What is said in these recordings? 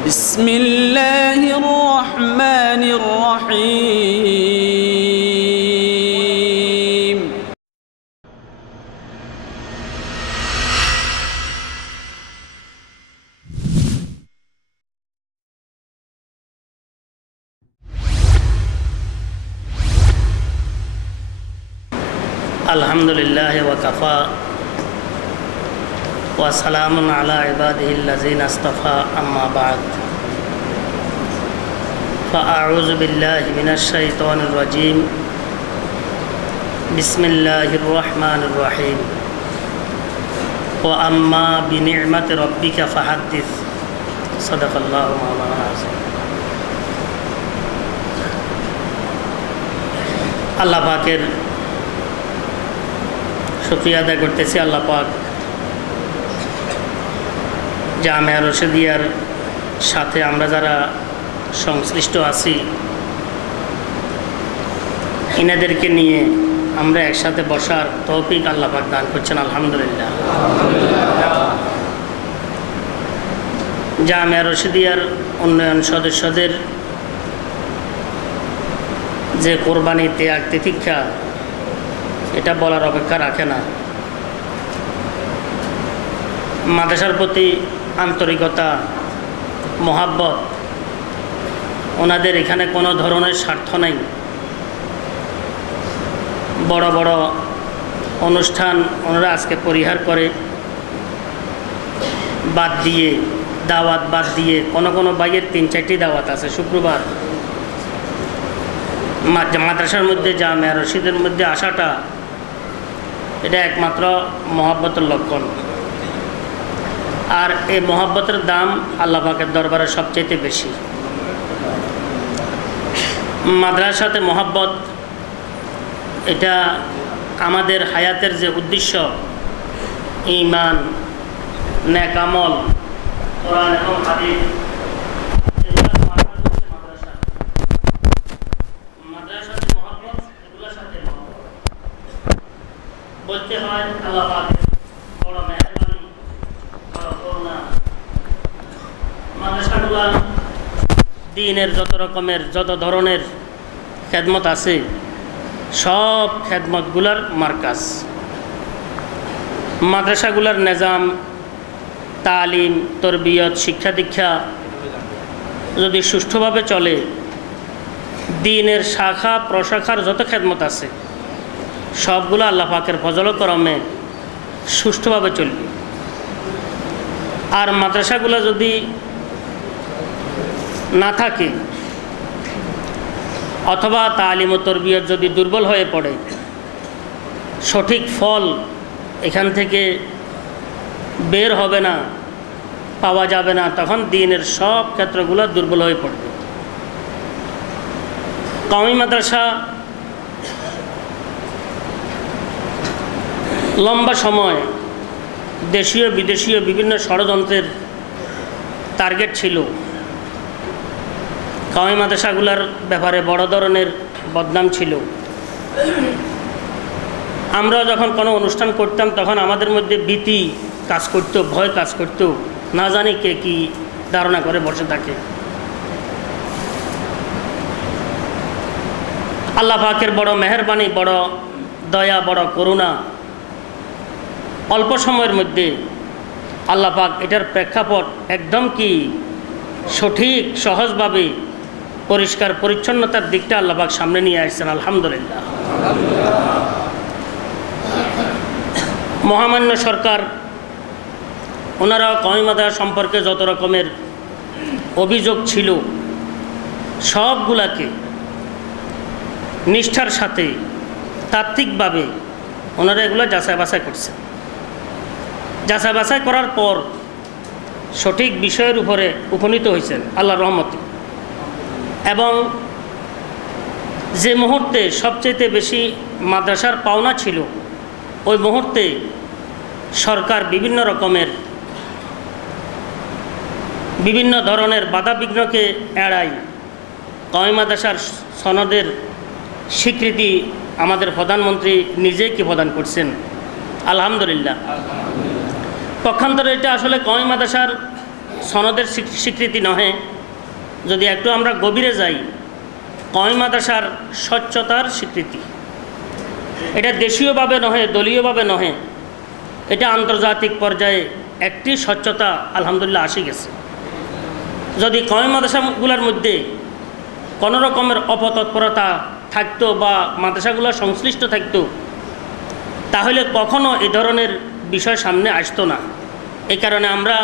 بسم الله الرحمن الرحيم الحمد لله وكفى وسلام على عباده الذين اصطفى أما بعد فأعوذ بالله من الشيطان الرجيم بسم الله الرحمن الرحيم وأما بنعمة ربك فحدث صدق الله مولانا العظيم আল্লাহ পাকের শুকরিয়া আদায় করতেছি। আল্লাহ পাক জামিয়া রশিদিয়ার সাথে আমরা যারা সংশ্লিষ্ট আছি ইনাদেরকে নিয়ে আমরা একসাথে বসার তৌফিক আল্লাহ পাক দান করছেন, আলহামদুলিল্লাহ। জামিয়া রশিদিয়ার উন্নয়ন সদস্যদের যে কোরবানি, ত্যাগ, তিতিক্ষা এটা বলার অপেক্ষা রাখে না। মাদ্রাসার প্রতি আন্তরিকতা, মহাব্বত, ওনাদের এখানে কোনো ধরনের স্বার্থ নেই। বড় বড় অনুষ্ঠান ওনারা আজকে পরিহার করে বাদ দিয়ে, দাওয়াত বাদ দিয়ে, কোনো ভাইয়ের 3-4টি দাওয়াত আছে শুক্রবার। মাদ্রাসার মধ্যে জামিয়া রশিদের মধ্যে আসাটা এটা একমাত্র মহব্বতের লক্ষণ। আর এই মহব্বতের দাম আল্লাহ পাকের দরবারে সবচেয়ে বেশি। মাদ্রাসাতে মহব্বত এটা আমাদের হায়াতের যে উদ্দেশ্য, ঈমান, নেক আমল, কোরআন এবং হাদিস, মাদ্রাসাতে মহব্বত, এগুলোর সাথে বলতে হয় আল্লাহ পাকের বড় মেহেরবানি, বড় করুণা। মাদ্রাসাগুলা দ্বীনের যত ধরনের খেদমত আছে সব খেদমতগুলার মার্কাজ। মাদ্রাসাগুলার নিজাম, তালিম, তরবিয়ত, শিক্ষা দীক্ষা যদি সুষ্ঠুভাবে চলে, দ্বীনের শাখা প্রশাখার যত খেদমত আছে সবগুলো আল্লাহ পাকের ফজল করমে সুষ্ঠুভাবে চলবে। আর মাদ্রাসাগুলো যদি না থাকে অথবা তালিম ও তরবিয়ত যদি দুর্বল হয়ে পড়ে, সঠিক ফল এখান থেকে বের হবে না, পাওয়া যাবে না, তখন দ্বীনের সব ক্ষেত্রগুলো দুর্বল হয়ে পড়বে। কওমি মাদ্রাসা লম্বা সময় দেশীয় বিদেশীয় বিভিন্ন ষড়যন্ত্রের টার্গেট ছিল। কওমি মাদ্রাসাগুলোর ব্যাপারে বড় ধরনের বদনাম ছিল। আমরা যখন কোনো অনুষ্ঠান করতাম তখন আমাদের মধ্যে ভীতি কাজ করত, ভয় কাজ করত, না জানি কে কি ধারণা করে বসে থাকে। আল্লাহ পাকের বড় মেহেরবানি, বড় দয়া, বড় করুণা, অল্প সময়ের মধ্যে আল্লাহ পাক এটার প্রেক্ষাপট একদম কি সঠিক, সহজভাবে পরিষ্কার পরিচ্ছন্নতার দিকটা আল্লাহ পাক সামনে নিয়ে আসছেন, আলহামদুলিল্লাহ। মহামান্য সরকার ওনারা কওমি মাদ্রাসা সম্পর্কে যত রকমের অভিযোগ ছিল সবগুলাকে নিষ্ঠার সাথে তাত্ত্বিকভাবে ওনারা এগুলো যাচাই বাছাই করছেন। যাচাই বাছাই করার পর সঠিক বিষয়ের উপরে উপনীত হয়েছেন আল্লাহর রহমতে। এবং যে মুহূর্তে সবচেয়ে বেশি মাদ্রাসার পাওনা ছিল ওই মুহূর্তে সরকার বিভিন্ন ধরনের বাধা বিঘ্নকে এড়ায় কওমি মাদ্রাসার সনদের স্বীকৃতি আমাদের প্রধানমন্ত্রী নিজেই কি প্রদান করছেন, আলহামদুলিল্লাহ। পক্ষান্তরে এটা আসলে কওমি মাদ্রাসার সনদের স্বীকৃতি নহে, যদি একটু আমরা গভীরে যাই, কওমি মাদ্রাসার স্বচ্ছতার স্বীকৃতি। এটা দেশীয়ভাবে নহে, দলীয়ভাবে নহে, এটা আন্তর্জাতিক পর্যায়ে একটি স্বচ্ছতা আলহামদুলিল্লাহ আসি গেছে। যদি কওমি মাদ্রাসাগুলোর মধ্যে কোনো রকমের অপতৎপরতা থাকতো বা মাদ্রাসাগুলো সংশ্লিষ্ট থাকতো, তাহলে কখনো এই ধরনের বিষয় সামনে আসতো না। এই কারণে আমরা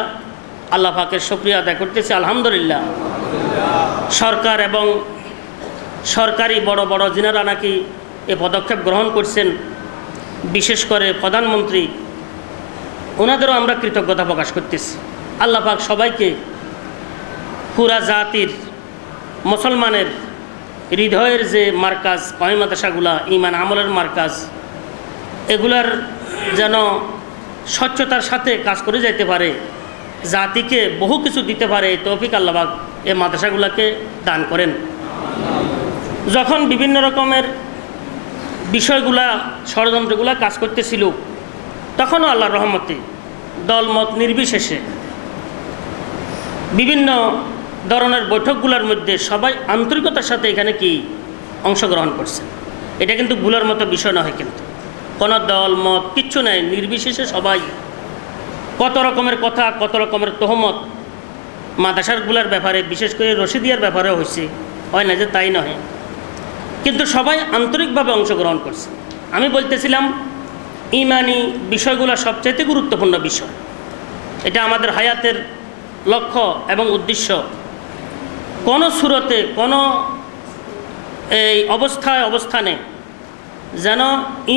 আল্লাহ পাকের শুকরিয়া আদায় করতেছি আলহামদুলিল্লাহ। সরকার এবং সরকারি বড় বড় যিনারা নাকি এ পদক্ষেপ গ্রহণ করছেন, বিশেষ করে প্রধানমন্ত্রী, ওনাদেরও আমরা কৃতজ্ঞতা প্রকাশ করতেছি। আল্লাহ পাক সবাইকে পুরা জাতির মুসলমানের হৃদয়ের যে মার্কাজ কওমি মাদ্রাসাগুলা, ঈমান আমলের মার্কাজ, এগুলার যেন স্বচ্ছতার সাথে কাজ করে যেতে পারে, জাতিকে বহু কিছু দিতে পারে, তৌফিক আল্লাহ পাক এই মাদ্রাসাগুলোকে দান করেন। যখন বিভিন্ন রকমের বিষয়গুলা ষড়যন্ত্রগুলা কাজ করতেছিল, তখনও আল্লাহর রহমতে দলমত নির্বিশেষে বিভিন্ন ধরনের বৈঠকগুলোর মধ্যে সবাই আন্তরিকতার সাথে এখানে কি অংশগ্রহণ করছে। এটা কিন্তু ভুলার মতো বিষয় নয়, কিন্তু কোনো দল মত কিচ্ছু নাই, নির্বিশেষে সবাই কত রকমের কথা, কত রকমের তহমত মাদ্রাসাগুলোর ব্যাপারে, বিশেষ করে রশিদিয়ার ব্যাপারে হয়েছে, হয় না যে তাই নয়, কিন্তু সবাই আন্তরিকভাবে অংশগ্রহণ করছে। আমি বলতেছিলাম ইমানি বিষয়গুলো সবচাইতে গুরুত্বপূর্ণ বিষয়। এটা আমাদের হায়াতের লক্ষ্য এবং উদ্দেশ্য। কোনো সুরতে, কোনো এই অবস্থানে যেন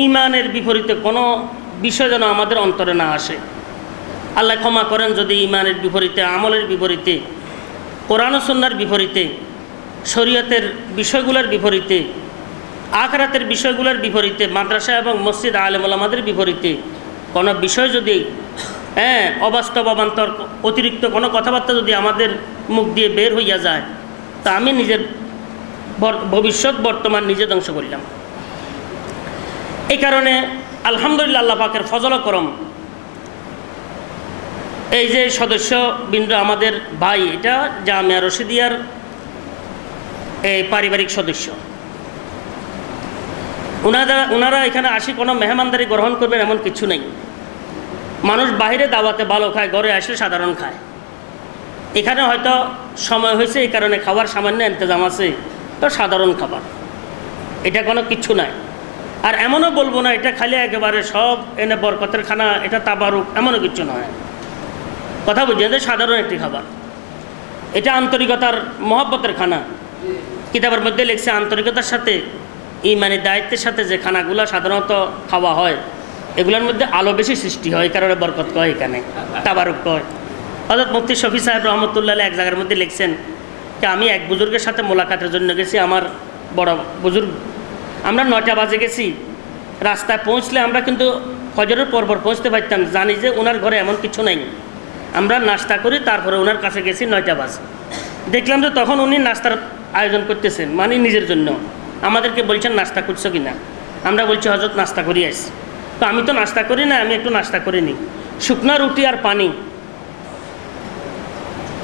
ইমানের বিপরীতে কোনো বিষয় যেন আমাদের অন্তরে না আসে। আল্লাহ ক্ষমা করেন যদি ইমানের বিপরীতে, আমলের বিপরীতে, কোরআন ও সুন্নাহর বিপরীতে, শরীয়তের বিষয়গুলোর বিপরীতে, আখিরাতের বিষয়গুলোর বিপরীতে, মাদ্রাসা এবং মসজিদ আলেম ওলামাদের বিপরীতে কোনো বিষয় যদি অবাস্তব, অবান্তর, অতিরিক্ত কোনো কথাবার্তা যদি আমাদের মুখ দিয়ে বের হইয়া যায়, তা আমি নিজের ভবিষ্যৎ বর্তমান নিজে ধ্বংস করিলাম। এই কারণে আলহামদুলিল্লাহ আল্লাহ পাকের ফজল করম, এই যে সদস্যবৃন্দ আমাদের ভাই, এটা জামিয়া রশিদিয়ার এই পারিবারিক সদস্য, ওনারা এখানে আসি কোনো মেহমানদারি গ্রহণ করবেন এমন কিছু নেই। মানুষ বাইরে দাওয়াতে ভালো খায়, ঘরে আসলে সাধারণ খায়। এখানে হয়তো সময় হয়েছে, এই কারণে খাবার সামান্য ইন্তজাম আছে, তো সাধারণ খাবার, এটা কোনো কিছু নাই। আর এমনও বলবো না এটা খালি একেবারে সব এনে বরকতের খানা, এটা তাবারুক, এমনও কিছু নয়। কথা বুঝছেন, যে সাধারণ একটি খাবার, এটা আন্তরিকতার মহব্বতের খানা। কিতাবের মধ্যে লিখছে আন্তরিকতার সাথে, ইমানি দায়িত্বের সাথে যে খানাগুলো সাধারণত খাওয়া হয়, এগুলোর মধ্যে আলো বেশি সৃষ্টি হয়, এই কারণে বরকত কয়, এখানে তাবারুক কয়। হযরত মুফতি শফি সাহেব রহমতুল্লাহ এক জায়গার মধ্যে লিখছেন যে আমি এক বুজুর্গের সাথে মোলাকাতের জন্য গেছি, আমার বড় বুজুর্গ, আমরা 9টা বাজে গেছি। রাস্তায় পৌঁছলে আমরা কিন্তু ফজরের পরপর পৌঁছতে পারতাম, জানি যে ওনার ঘরে এমন কিছু নেই। আমরা নাস্তা করি, তারপরে ওনার কাছে গেছি 9টা বাজে। দেখলাম যে তখন উনি নাস্তার আয়োজন করতেছেন, মানে নিজের জন্য। আমাদেরকে বলছেন নাস্তা করছো কি না? আমরা বলছি হযরত নাস্তা করি আসছি। তো আমি তো নাস্তা করি না, আমি একটু নাস্তা করে নিই, শুকনা রুটি আর পানি।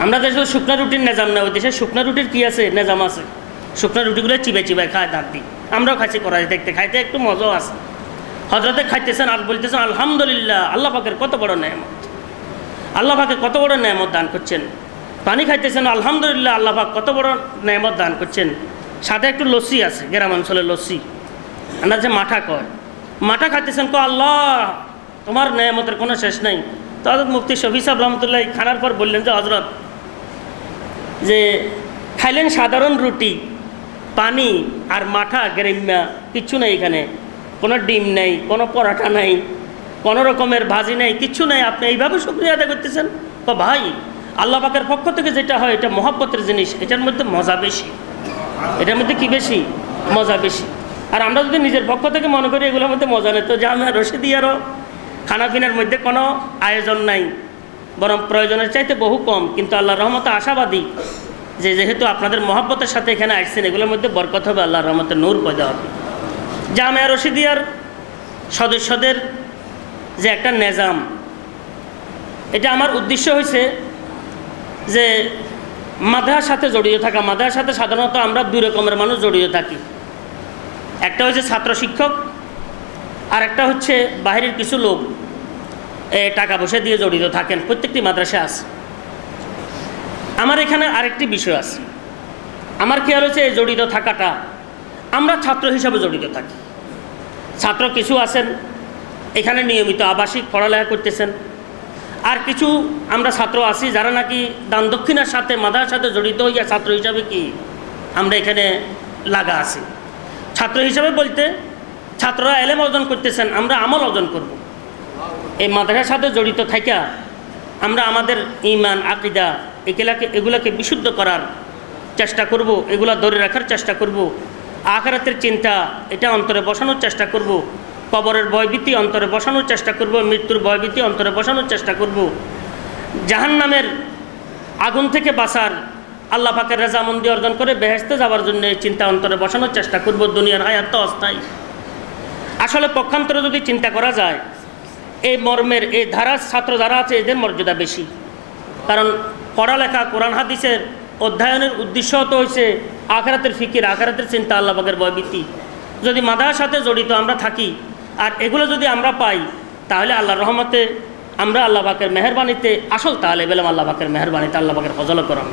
আমরা দেশে শুকনা রুটির নেজাম না, ওই দেশে শুকনা রুটির কী আছে, নেজাম আছে। শুকনা রুটিগুলো চিবাই খায় দাঁত দিই, আমরাও খাইছি, করা দেখতে খাইতে একটু মজাও আছে। হযরতে খাইতেছেন আর বলতেছেন আলহামদুলিল্লাহ, আল্লাহ পাকের কত বড় নেয়ামত, আল্লাহ পাকে কত বড় নেয়ামত দান করছেন। পানি খাইতেছেন আলহামদুলিল্লাহ, আল্লাহ পাক কত বড় নেয়ামত দান করছেন। সাথে একটু লস্যি আছে, গ্রাম অঞ্চলের লস্যি, আমরা যে মাঠা কয়, মাঠা খাইতেছেন, আল্লাহ তোমার নেয়ামতের কোনো শেষ নেই। তো হযরত মুফতি শফি সাহেব রহমতুল্লাহ খানার পর বললেন যে হযরত, যে খাইলেন সাধারণ রুটি, পানি আর মাঠা, গ্রাম্যা কিচ্ছু নেই, এখানে কোনো ডিম নেই, কোনো পরাঠা নেই, কোনো রকমের ভাজি নেই, কিচ্ছু নেই, আপনি এইভাবে শুকরিয়া আদায় করতেছেন। তো ভাই, আল্লাহ পাকের পক্ষ থেকে যেটা হয় এটা মহব্বতের জিনিস, এটার মধ্যে মজা বেশি, এটার মধ্যে কি বেশি, মজা বেশি। আর আমরা যদি নিজের পক্ষ থেকে মনে করি এগুলোর মধ্যে মজা নেই, তো জামিয়া রশিদিয়ারও খানাপিনার মধ্যে কোনো আয়োজন নাই, বরং প্রয়োজনের চাইতে বহু কম। কিন্তু আল্লাহর রহমতে আশাবাদী যে যেহেতু আপনাদের মহব্বতের সাথে এখানে আসছেন, এগুলোর মধ্যে বরকত হবে, আল্লাহর রহমতে নূর পয়দা হবে। জামিয়া রশিদিয়ার সদস্যদের যে একটা নিজাম, এটা আমার উদ্দেশ্য হয়েছে যে মাদ্রাসার সাথে জড়িত থাকা। মাদ্রাসার সাথে সাধারণত আমরা দুই রকমের মানুষ জড়িত থাকি। একটা হচ্ছে ছাত্র শিক্ষক, আর একটা হচ্ছে বাহিরের কিছু লোক টাকা পয়সা দিয়ে জড়িত থাকেন। প্রত্যেকটি মাদ্রাসা আছে। আমার এখানে আরেকটি বিষয় আছে। আমার খেয়াল হচ্ছে এই জড়িত থাকাটা আমরা ছাত্র হিসাবে জড়িত থাকি। ছাত্র কিছু আছেন এখানে নিয়মিত আবাসিক পড়ালেখা করতেছেন, আর কিছু আমরা ছাত্র আছি যারা নাকি দান দক্ষিণার সাথে মাদ্রাসার সাথে জড়িত হইয়া ছাত্র হিসাবে কি আমরা এখানে লাগা আছি। ছাত্র হিসাবে বলতে ছাত্ররা এলেম অর্জন করতেছেন, আমরা আমল অর্জন করব। এই মাদ্রাসার সাথে জড়িত থাকা আমরা আমাদের ঈমান আকীদা এগুলাকে বিশুদ্ধ করার চেষ্টা করব, এগুলা ধরে রাখার চেষ্টা করব। আখিরাতের চিন্তা এটা অন্তরে বসানোর চেষ্টা করব। কবরের ভয়ভীতি অন্তরে বসানোর চেষ্টা করব। মৃত্যুর ভয়ভীতি অন্তরে বসানোর চেষ্টা করব। জাহান্নামের আগুন থেকে বাঁচার, আল্লাহ পাকের রাজামন্দি অর্জন করে বেহেশতে যাওয়ার জন্য এই চিন্তা অন্তরে বসানোর চেষ্টা করব। দুনিয়ার হায়াত তো অস্থায়ী। আসলে পক্ষান্তরে যদি চিন্তা করা যায়, এই মর্মের এই ধারার ছাত্র যারা আছে এদের মর্যাদা বেশি। কারণ পড়ালেখা কোরআন হাদিসের অধ্যয়নের উদ্দেশ্য তো হয়েছে আখিরাতের ফিকির, আখিরাতের চিন্তা, আল্লাহ পাকের ভয়ভীতি। যদি মাদ্রাসার সাথে জড়িত আমরা থাকি আর এগুলো যদি আমরা পাই, তাহলে আল্লাহর রহমতে আমরা আল্লাহ পাকের মেহেরবানিতে আসল তালেব ইলম, আল্লাহ পাকের মেহেরবানিতে, আল্লাহ পাকের ফজল করম।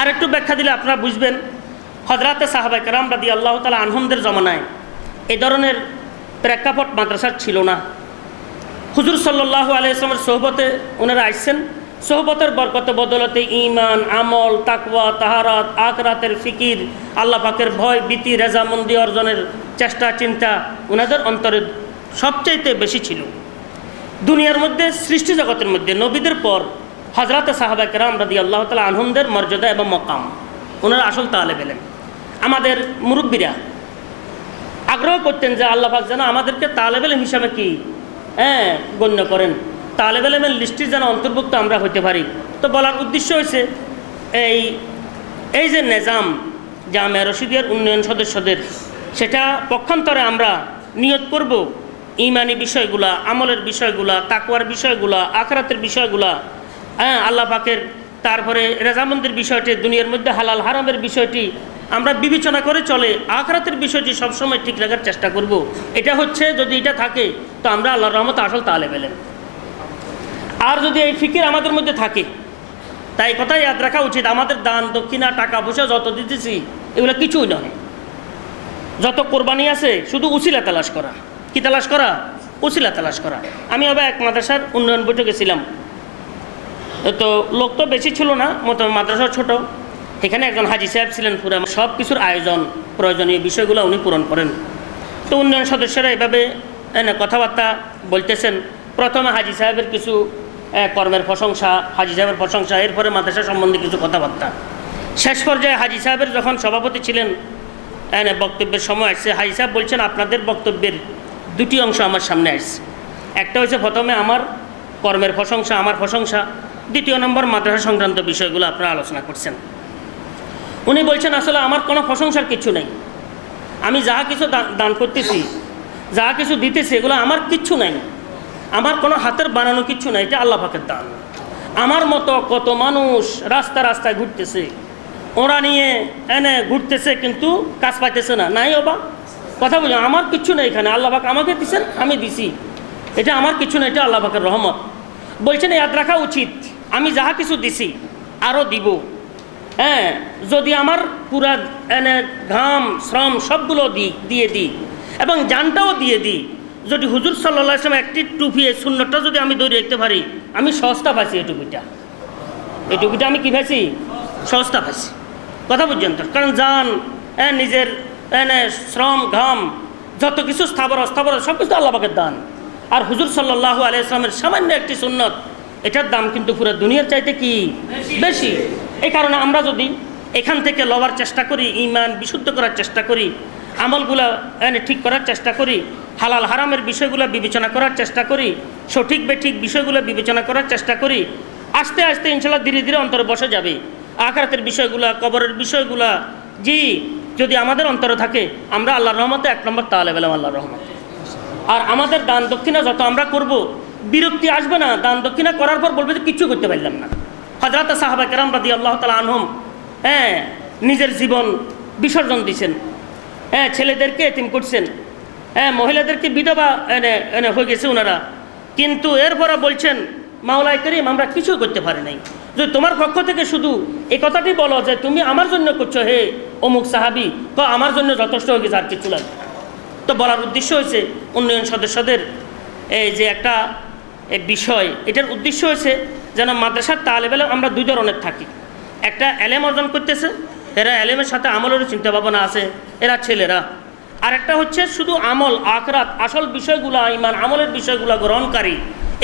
আর একটু ব্যাখ্যা দিলে আপনারা বুঝবেন। হযরতে সাহাবায়ে কেরাম রাদিয়াল্লাহু তাআলা আনহুমদের জমানায় এই ধরনের প্রেক্ষাপট মাদ্রাসার ছিল না। হুজুর সাল্লাল্লাহু আলাইহি ওয়াসাল্লামের সোহবতে ওনারা আসছেন। সোহবতের বরকতে বদলতে ঈমান, আমল, তাকওয়া, তাহারাত, আখিরাতের ফিকির, আল্লাহ পাকের ভয় ভীতি, রেজামন্দি অর্জনের চেষ্টা চিন্তা ওনাদের অন্তরে সবচাইতে বেশি ছিল। দুনিয়ার মধ্যে সৃষ্টি জগতের মধ্যে নবীদের পর হযরতে সাহাবায়ে কেরাম রাদিয়াল্লাহু তাআলা আনহুমদের মর্যাদা এবং মকাম, ওনারা আসল তালেব ইলম। আমাদের মুরব্বীরা আগ্রহ করতেন যে আল্লাহ পাক যেন আমাদেরকে তালেব ইলম হিসাবে কি গণ্য করেন, তালেব ইলমের লিস্টে যেন অন্তর্ভুক্ত আমরা হতে পারি। তো বলার উদ্দেশ্য হয়েছে এই যে নিজাম জামিয়া রশিদিয়ার উন্নয়ন সদস্যদের, সেটা পক্ষান্তরে আমরা নিয়ত করব ঈমানি বিষয়গুলা, আমলের বিষয়গুলা, তাকওয়ার বিষয়গুলা, আখিরাতের বিষয়গুলা, আল্লাহ পাকের, তারপরে রেজামন্দির বিষয়টি, দুনিয়ার মধ্যে হালাল হারামের বিষয়টি আমরা বিবেচনা করে চলে আখিরাতের বিষয়টি সবসময় ঠিক রাখার চেষ্টা করব। এটা হচ্ছে যদি এটা থাকে তো আমরা আল্লাহর রহমতে আসল তালেব ইলম। আর যদি এই ফিকির আমাদের মধ্যে থাকে, তাই কথাই ইয়াদ রাখা উচিত, আমাদের দান দক্ষিণা টাকা পয়সা যত দিতেছি এগুলো কিছুই নয়। যত কোরবানি আছে শুধু উসিলা তালাশ করা। কি তালাশ করা? উসিলা তালাশ করা। আমি আবার এক মাদ্রাসার উন্নয়ন বৈঠকে গেছিলাম। তো লোক তো বেশি ছিল না, মোটামুটি মাদ্রাসা ছোট। এখানে একজন হাজি সাহেব ছিলেন, পুরো সব কিছুর আয়োজন, প্রয়োজনীয় বিষয়গুলো উনি পূরণ করেন। তো উন্নয়ন সদস্যরা এভাবে কথাবার্তা বলতেছেন। প্রথমে হাজি সাহেবের কিছু কর্মের প্রশংসা, হাজি সাহেবের প্রশংসা, এরপরে মাদ্রাসা সম্বন্ধে কিছু কথাবার্তা। শেষ পর্যায়ে হাজি সাহেবের যখন সভাপতি ছিলেন, বক্তব্যের সময় আসছে, হাজি সাহেব বলছেন আপনাদের বক্তব্যের দুটি অংশ আমার সামনে আসছে। একটা হচ্ছে প্রথমে আমার কর্মের প্রশংসা, আমার প্রশংসা, দ্বিতীয় নম্বর মাদ্রাসা সংক্রান্ত বিষয়গুলো আপনারা আলোচনা করছেন। উনি বলছেন আসলে আমার কোনো প্রশংসার কিছু নেই, আমি যা কিছু দান করতেছি, যা কিছু দিতেছি, এগুলো আমার কিচ্ছু নাই, আমার কোনো হাতের বানানো কিচ্ছু নাই, এটা আল্লাহ পাকের দান। আমার মতো কত মানুষ রাস্তায় ঘুরতেছে, ওরা নিয়ে ঘুরতেছে কিন্তু কাজ পাইতেছে না, নাই বাবা কথা বলি, আমার কিচ্ছু নেই এখানে, আল্লাহ পাক আমাকে দিচ্ছেন, আমি দিছি, এটা আমার কিছু না, এটা আল্লাহ পাকের রহমত। বলছেন ইয়াদ রাখা উচিত আমি যাহা কিছু দিছি আরও দিব। যদি আমার পুরা ঘাম শ্রম সবগুলো দিয়ে দিই এবং জানটাও দিয়ে দিই, যদি হুজুর সাল্লাল্লাহু আলাইহি ওয়াসাল্লাম একটি টুপি সুন্নতটা যদি আমি ধরে রাখতে পারি, আমি সস্তা পাইছি। এই টুপিটা আমি কী পাইছি? সস্তা পাইছি। কথা বুঝছেন তো? কারণ জান, নিজের শ্রম ঘাম যত কিছু স্থাবর অস্থাবর সব কিছু আল্লাহ পাকের দান। আর হুজুর সাল্লাল্লাহু আলাইহি ওয়াসাল্লামের সামান্য একটি সুন্নত, এটার দাম কিন্তু পুরো দুনিয়ার চাইতে কি বেশি। এই কারণে আমরা যদি এখান থেকে লওয়ার চেষ্টা করি, ঈমান বিশুদ্ধ করার চেষ্টা করি, আমলগুলা ঠিক করার চেষ্টা করি, হালাল হারামের বিষয়গুলো বিবেচনা করার চেষ্টা করি, সঠিক বেঠিক বিষয়গুলো বিবেচনা করার চেষ্টা করি, আস্তে আস্তে ইনশাআল্লাহ ধীরে ধীরে অন্তরে বসে যাবে আখিরাতের বিষয়গুলা, কবরের বিষয়গুলা। যদি আমাদের অন্তরে থাকে, আমরা আল্লাহর রহমতে এক নম্বর তালেব ইলম, আল্লাহর রহমতে। আর আমাদের দান দক্ষিণা যত আমরা করব, বিরক্তি আসবে না। দান দক্ষিণা করার পর বলবে যে কিচ্ছু করতে পারলাম না, হযরত সাহাবা কেরাম রাদিয়াল্লাহু তাআলা আনহুম নিজের জীবন বিসর্জন দিয়েছেন, ছেলেদেরকে এতিম করছেন, মহিলাদেরকে বিধবা হয়ে গেছে ওনারা, কিন্তু এরপরে বলছেন মাওলাই করিম আমরা কিছু করতে পারি নাই, যদি তোমার পক্ষ থেকে শুধু এই কথাটি বলো যে তুমি আমার জন্য করছো হে অমুক সাহাবি, তো আমার জন্য যথেষ্ট হয়ে গেছে, আর কিছু লাগবে। তো বলার উদ্দেশ্য হয়েছে উন্নয়ন সদস্যদের এই যে একটা বিষয়, এটার উদ্দেশ্য হয়েছে যেন মাদ্রাসার তালেব ইলম আমরা দুই ধরনের থাকি। একটা এলেম অর্জন করতেছে, এরা এলেমের সাথে আমলেরও চিন্তা ভাবনা আছে, এরা ছেলেরা। আর একটা হচ্ছে শুধু আমল আখরাত আসল বিষয়গুলা ইমান আমলের বিষয়গুলো গ্রহণকারী,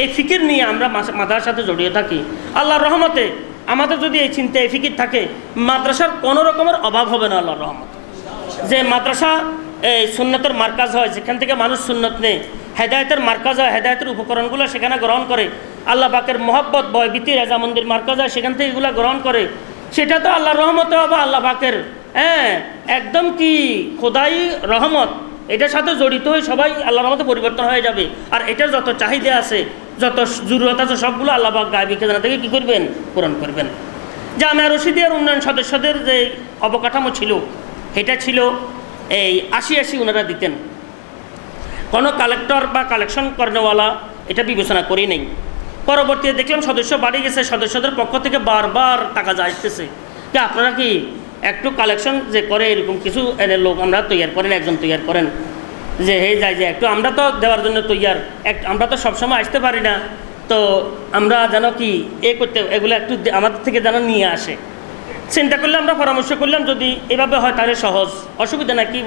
এই ফিকির নিয়ে আমরা মাদ্রাসার সাথে জড়িয়ে থাকি। আল্লাহর রহমতে আমাদের যদি এই চিন্তা এই ফিকির থাকে, মাদ্রাসার কোনো রকমের অভাব হবে না আল্লাহর রহমতে। যে মাদ্রাসা এই সুন্নতের মার্কাজ হয়, যেখান থেকে মানুষ সুন্নত নেয়, হেদায়েতের মার্কাজ হয়, হেদায়েতের উপকরণগুলো সেখানে গ্রহণ করে, আল্লাহ পাকের মহব্বত ভয়ভীতি রাজামন্দির মার্কাজ হয়, সেখান থেকে এগুলো গ্রহণ করে, সেটা তো আল্লাহর রহমতে হবে। আল্লাহ পাকের একদম কি খোদাই রহমত, এটার সাথে জড়িত হয়ে সবাই আল্লাহর রহমতে পরিবর্তন হয়ে যাবে। আর এটার যত চাহিদা আছে, যত জরুরত আছে, সবগুলো আল্লাহ পাক গায়বী খাজানা থেকে কী করবেন? পূরণ করবেন। জামিয়া রশিদিয়ার উন্নয়ন সদস্যদের যে অবকাঠামো ছিল, এটা ছিল এই ৮০ ওনারা দিতেন। কোনো কালেক্টর বা কালেকশন করেনওয়ালা এটা বিবেচনা করি নেই। পরবর্তীতে দেখলাম সদস্য বাড়ি গেছে, সদস্যদের পক্ষ থেকে বারবার টাকা যাইতেছে যে আপনারা কি একটু কালেকশন যে করে এরকম কিছু লোক আমরা তৈরি করেন, একজন তৈরি করেন যে হে যাই যে একটু আমরা তো দেওয়ার জন্য তৈরি, আমরা তো সবসময় আসতে পারি না, তো আমরা যেন কি করতে এগুলো একটু আমাদের থেকে যেন নিয়ে আসে। চিন্তা করলে আমরা পরামর্শ করলাম যদি এভাবে হয় তাহলে সহজ, অসুবিধা না কি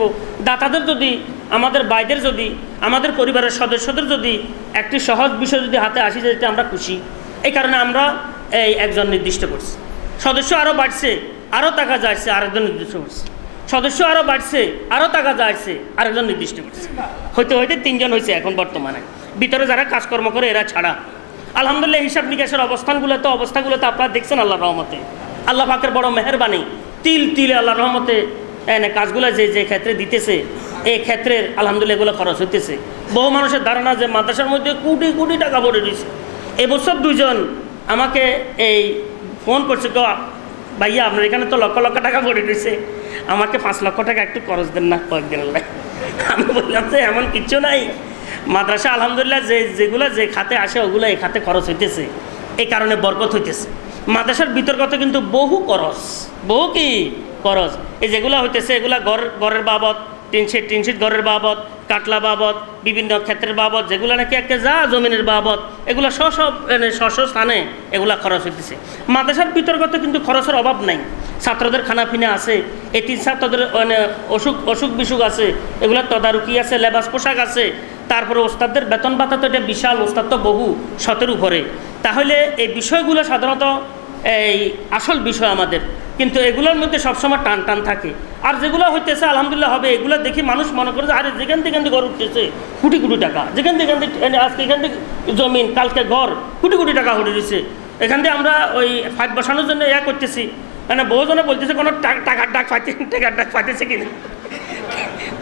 দাতাদের যদি আমাদের বাইদের যদি আমাদের পরিবারের সদস্যদের যদি একটি সহজ বিষয় যদি হাতে আসি যেতে আমরা খুশি। এই কারণে আমরা এই একজন নির্দিষ্ট করছি, সদস্য আরও বাড়ছে, আরও টাকা যাচ্ছে, আরেকজন নির্দিষ্ট করছে, সদস্য আরও বাড়ছে, আরও টাকা যাচ্ছে, আরেকজন নির্দিষ্ট করছে, হইতে হইতে 3জন হয়েছে এখন বর্তমানে, ভিতরে যারা কাজকর্ম করে এরা ছাড়া। আলহামদুলিল্লাহ হিসাব নিকাশের অবস্থাগুলো তো আপনারা দেখছেন আল্লাহর রহমতে, আল্লাহ পাকের বড় মেহেরবানি, তিল তিলে আল্লাহর রহমতে কাজগুলো যে ক্ষেত্রে দিতেছে, এই ক্ষেত্রের আলহামদুলিল্লাহ এগুলো খরচ হইতেছে। বহু মানুষের ধারণা যে মাদ্রাসার মধ্যে কোটি কোটি টাকা পড়ে রয়েছে। এবছর 2জন আমাকে এই ফোন করছে, ভাইয়া আপনার এখানে তো লক্ষ লক্ষ টাকা পড়ে রয়েছে, আমাকে 5 লক্ষ টাকা একটু খরচ দেন না কয়েকদিন। আমি বললাম যে এমন কিচ্ছু নাই, মাদ্রাসা আলহামদুলিল্লাহ যেগুলো যে খাতে আসে ওগুলো এই খাতে খরচ হইতেছে, এই কারণে বরকত হইতেছে। মাদ্রাসার বিতর্কতে কিন্তু বহু কি খরচ এই যেগুলো হইতেছে, এগুলা ঘরের বাবদ, টিনশিট ঘরের বাবদ, কাটলা বাবদ, বিভিন্ন ক্ষেত্রের বাবদ, যেগুলো নাকি একটা যা জমিনের বাবদ, এগুলো সব স্থানে এগুলা খরচ হইতেছে। মাদ্রাসার বিতর্কতে কিন্তু খরচের অভাব নাই, ছাত্রদের খানাপিনা আছে, এতিম ছাত্রদের অসুখ বিসুখ আছে, এগুলোর তদারকি আছে, লেবাস পোশাক আছে, তারপরে ওস্তাদদের বেতন ভাতা তো এটা বিশাল, ওস্তাদ তো বহু শতের উপরে। তাহলে এই বিষয়গুলো সাধারণত এই আসল বিষয় আমাদের, কিন্তু এগুলোর মধ্যে সবসময় টান থাকে। আর যেগুলো হইতেছে আলহামদুলিল্লাহ হবে, এগুলো দেখি মানুষ মনে করে যে আরে যেখান থেকে ঘর উঠতেছে কোটি কোটি টাকা, যেখান থেকে আজকে এখান থেকে জমিন, কালকে ঘর, কোটি টাকা উঠে দিচ্ছে। এখান থেকে আমরা ওই ফাইট বসানোর জন্য করতেছি, মানে বহুজনে বলতেছে কোনো টাকার ডাক পাইতেছে কিনা,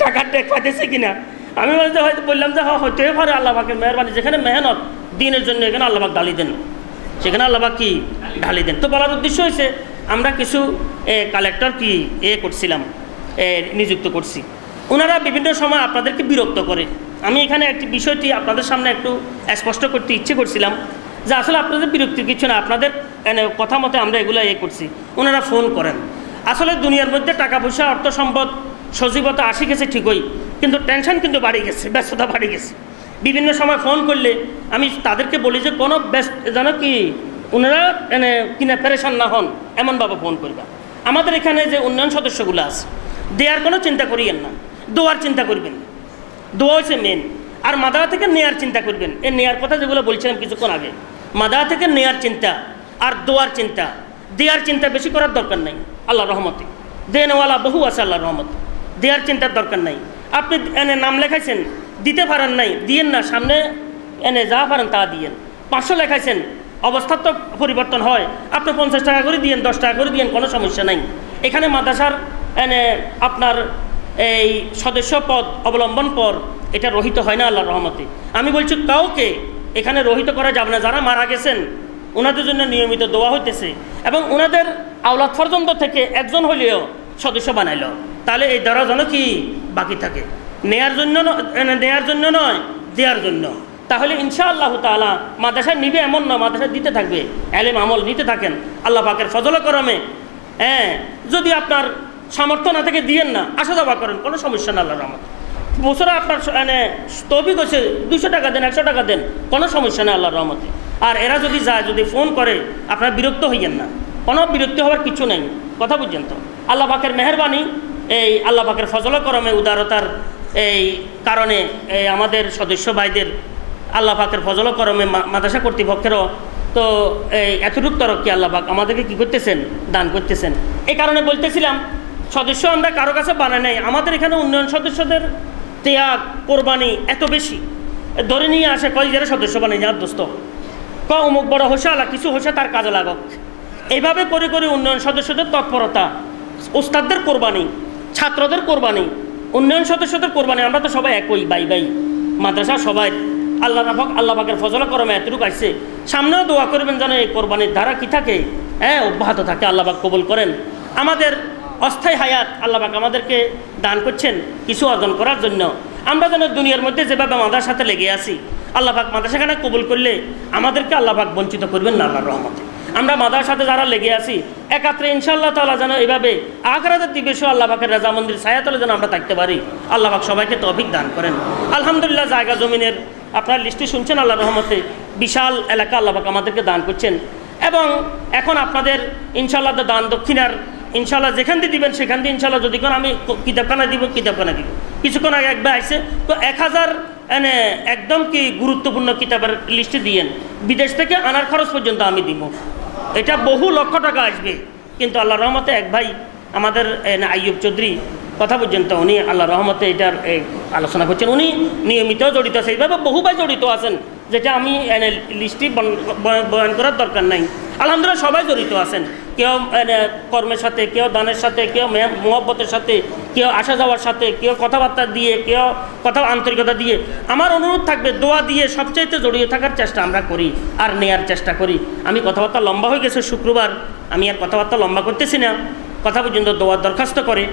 টাকার ডাক পাইতেছে কিনা। আমি হয়তো বললাম যে হতেই পারে, আল্লাহ পাকের মেহরবানি, যেখানে মেহনত দিনের জন্য এখানে আল্লাহ পাক ঢালি দেন, সেখানে আল্লাহ পাক কি ঢালি দেন। তো বলার উদ্দেশ্য হয়েছে আমরা কিছু কালেক্টর কি করছিলাম, নিযুক্ত করছি, ওনারা বিভিন্ন সময় আপনাদেরকে বিরক্ত করে। আমি এখানে একটি বিষয়টি আপনাদের সামনে একটু স্পষ্ট করতে ইচ্ছে করছিলাম যে আসলে আপনাদের বিরক্তির কিছু না, আপনাদের কথা মতো আমরা এগুলো করছি। ওনারা ফোন করেন, আসলে দুনিয়ার মধ্যে টাকা পয়সা অর্থ সম্পদ সজীবতা আসি গেছে ঠিকই, কিন্তু টেনশন কিন্তু বাড়ি গেছে, ব্যস্ততা বাড়ি গেছে। বিভিন্ন সময় ফোন করলে আমি তাদেরকে বলি যে কোনো যেন কি ওনারা কিনা পেরেশান না হন এমনভাবে ফোন করবে। আমাদের এখানে যে উন্নয়ন সদস্যগুলো আছে, দেওয়ার কোনো চিন্তা করিয়েন না, দোয়ার চিন্তা করবেন, দোয়া হচ্ছে মেন। আর মাদারা থেকে নেয়ার চিন্তা করবেন, এই নেয়ার কথা যেগুলো বলছিলাম কিছুক্ষণ আগে, মাদারা থেকে নেয়ার চিন্তা আর দোয়ার চিন্তা, দেওয়ার চিন্তা বেশি করার দরকার নাই। আল্লাহ রহমতে দেনওয়ালা বহু আছে, আল্লাহ রহমতে দেওয়ার চিন্তার দরকার নাই। আপনি নাম লেখাইছেন, দিতে পারেন নাই, দিয়েন না, সামনে যা পারেন তা দিয়েন। 500 লেখাইছেন, অবস্থার তো পরিবর্তন হয়, আপনি 50 টাকা করে দিয়েন, 10 টাকা করে দিয়েন, কোনো সমস্যা নাই। এখানে মাদ্রাসার আপনার এই সদস্য পদ অবলম্বন পর এটা রহিত হয় না আল্লাহর রহমতে। আমি বলছি কাউকে এখানে রহিত করা যাবে না। যারা মারা গেছেন ওনাদের জন্য নিয়মিত দোয়া হইতেছে এবং ওনাদের আওলাদ পর্যন্ত থেকে একজন হলেও সদস্য বানাইল, তাহলে এই দ্বারা যেন কি বাকি থাকে, নেয়ার জন্য নয়, দেওয়ার জন্য। তাহলে ইনশাআল্লাহ তাআলা মাদ্রাসা নিবে এমন না, মাদ্রাসা দিতে থাকবে, এলেম আমল নিতে থাকেন আল্লাহ পাকের ফজল করমে। যদি আপনার সামর্থ্য না থেকে দিয়েন না, আসা যাওয়া করেন, কোনো সমস্যা না আল্লাহর রহমতে। বছরে আপনার তৌফিক হচ্ছে 200 টাকা দেন, 100 টাকা দেন, কোনো সমস্যা নেই আল্লাহর রহমতে। আর এরা যদি যায়, যদি ফোন করে, আপনার বিরক্ত হইয়েন না, কোনো বিরক্তি হওয়ার কিছু নেই, কথা বুঝছেন তো। আল্লাহ পাকের মেহেরবানি, এই আল্লাহ পাকের ফজল করমে, উদারতার এই কারণে আমাদের সদস্য ভাইদের আল্লাহ পাকের ফজল করমে মাদ্রাসা কর্তৃপক্ষেরও তো এই এতটুক তরক্কি আল্লাহ পাক আমাদেরকে কী করতেছেন, দান করতেছেন। এই কারণে বলতেছিলাম, সদস্য আমরা কারো কাছে বানাই নাই, আমাদের এখানে উন্নয়ন সদস্যদের ত্যাগ কোরবানি এত বেশি, ধরে নিয়ে আসে কয় যারা সদস্য বানাই যার দোস্ত অমুক বড় হোসা আলা কিছু হোসা তার কাজে লাগক। এইভাবে করে করে উন্নয়ন সদস্যদের তৎপরতা, ওস্তাদদের কোরবানি, ছাত্রদের কোরবানি, উন্নয়ন সদস্যদের কোরবানি, আমরা তো সবাই একই বাই বাই মাদ্রাসা সবাই। আল্লাহ পাকের ফজল করমে এতটুকু আসছে, সামনেও দোয়া করবেন যেন এই কোরবানির ধারা কি থাকে, অব্যাহত থাকে, আল্লাহ পাক কবুল করেন। আমাদের অস্থায়ী হায়াত আল্লাহ পাক আমাদেরকে দান করছেন কিছু অর্জন করার জন্য। আমরা যেন দুনিয়ার মধ্যে যেভাবে মাদ্রাসার সাথে লেগে আছি, আল্লাহ পাক মাদ্রাসাখানে কবুল করলে আমাদেরকে আল্লাহ পাক বঞ্চিত করবেন না আল্লাহর রহমতে। আমরা মাদ্রাসার সাথে যারা লেগে আছি একাত্রে ইনশাআল্লাহ তাআলা যেন এইভাবে আখিরাতের দিবসে আল্লাহ পাকের রাজা মন্দির ছায়াতলে যেন আমরা থাকতে পারি, আল্লাহ পাক সবাইকে তৌফিক দান করেন। আলহামদুলিল্লাহ, জায়গা জমিনের আপনার লিস্টে শুনছেন আল্লাহর রহমতে, বিশাল এলাকা আল্লাহ পাক আমাদেরকে দান করছেন। এবং এখন আপনাদের ইনশাআল্লাহ দান দক্ষিণার ইনশাআল্লাহ যেখান দিয়ে দিবেন সেখান দিয়ে ইনশাআল্লাহ যদি কোন আমি কিতাবখানা দিব, কিতাবখানা দিব। কিছুক্ষণ আগে একবার আসছে তো 1000 একদম কি গুরুত্বপূর্ণ কিতাবের লিস্টে দিয়েন, বিদেশ থেকে আনার খরচ পর্যন্ত আমি দিব। এটা বহু লক্ষ টাকা আসবে, কিন্তু আল্লাহ রহমতে এক ভাই আমাদের আইয়ুব চৌধুরী, কথা পর্যন্ত উনি আল্লাহ রহমতে এটার আলোচনা করছেন, উনি নিয়মিত জড়িত আছে, এইভাবে বহু ভাই জড়িত আছেন, যেটা আমি লিস্টটি বয়ান করার দরকার নাই। আলহামদুলিল্লাহ সবাই জড়িত আছেন, কেউ কর্মের সাথে, কেউ দানের সাথে, কেউ মোহব্বতের সাথে, কেউ আসা যাওয়ার সাথে, কেউ কথাবার্তা দিয়ে, কেউ কথা আন্তরিকতা দিয়ে। আমার অনুরোধ থাকবে দোয়া দিয়ে সবচাইতে জড়িয়ে থাকার চেষ্টা আমরা করি আর নেয়ার চেষ্টা করি। আমি কথাবার্তা লম্বা হয়ে গেছে, শুক্রবার আমি আর কথাবার্তা লম্বা করতেছি না, কথা পর্যন্ত দোয়ার দরখাস্ত করে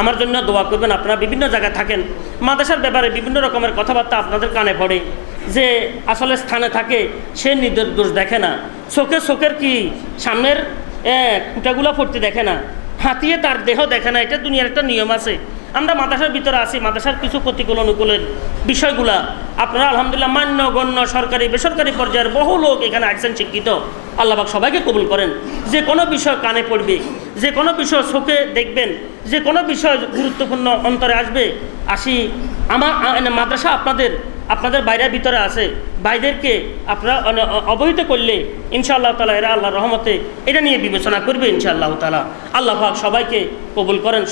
আমার জন্য দোয়া করবেন। আপনারা বিভিন্ন জায়গায় থাকেন, মাদ্রাসার ব্যাপারে বিভিন্ন রকমের কথাবার্তা আপনাদের কানে পড়ে, যে আসলে স্থানে থাকে সে নির্দোষ দেখে না, চোখের কি সামনের কুটাগুলা পড়তে দেখে না, হাতিয়ে তার দেহ দেখে না, এটা দুনিয়ার একটা নিয়ম আছে। আমরা মাদ্রাসার ভিতরে আছি, মাদ্রাসার কিছু প্রতিকূল অনুকূলের বিষয়গুলা আপনারা আলহামদুলিল্লাহ মান্য গণ্য সরকারি বেসরকারি পর্যায়ের বহু লোক এখানে আসছেন শিক্ষিত, আল্লাহ পাক সবাইকে কবুল করেন। যে কোনো বিষয় কানে পড়বে, যে কোনো বিষয় চোখে দেখবেন, যে কোনো বিষয় গুরুত্বপূর্ণ অন্তরে আসবে। আমার মাদ্রাসা আপনাদের বাইরের ভিতরে আছে, বাইরেরকে আপনারা অবহিত করলে ইনশাআল্লাহ তাআলা এরা আল্লাহর রহমতে এটা নিয়ে বিবেচনা করবে ইনশাআল্লাহ তাআলা। আল্লাহ পাক সবাইকে কবুল করেন,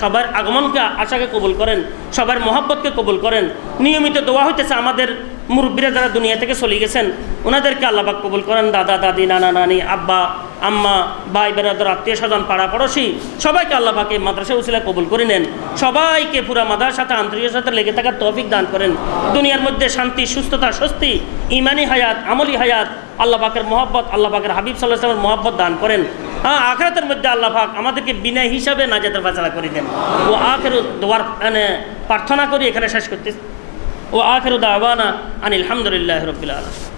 সবার আগমনকে আশাকে কবুল করেন, সবার মহব্বতকে কবুল করেন। নিয়মিত দোয়া হইতেছে আমাদের মুরব্বীরা যারা দুনিয়া থেকে চলে গেছেন ওনাদেরকে আল্লাহ পাক কবুল করেন, দাদা দাদি নানা নানি আব্বা আম্মা ভাই বেরাদর আত্মীয় স্বজন পাড়া পড়োশি সবাইকে আল্লাহ পাক এই মাদ্রাসা উসিলা কবুল করে নেন। সবাইকে পুরা মাদ্রাসার সাথে আন্তরিকতার সাথে লেগে থাকার তৌফিক দান করেন। দুনিয়ার মধ্যে শান্তি, সুস্থতা, স্বস্তি, ইমানি হায়াত, আমলি হায়াত, আল্লাহ পাকের মহব্বত, আল্লাহ পাকের হাবিব সাল্লাল্লাহু আলাইহি ওয়াসাল্লামের মহব্বত দান করেন। আখিরাতের মধ্যে আল্লাহ পাক আমাদেরকে বিনা হিসাবে নাজাতের ফায়সালা করে দেন। ও আখির দোয়ার প্রার্থনা করি এখানে শেষ করতেছি। ও আখিরু দাওয়ানা আনিল হামদুলিল্লাহি রাব্বিল আলামিন।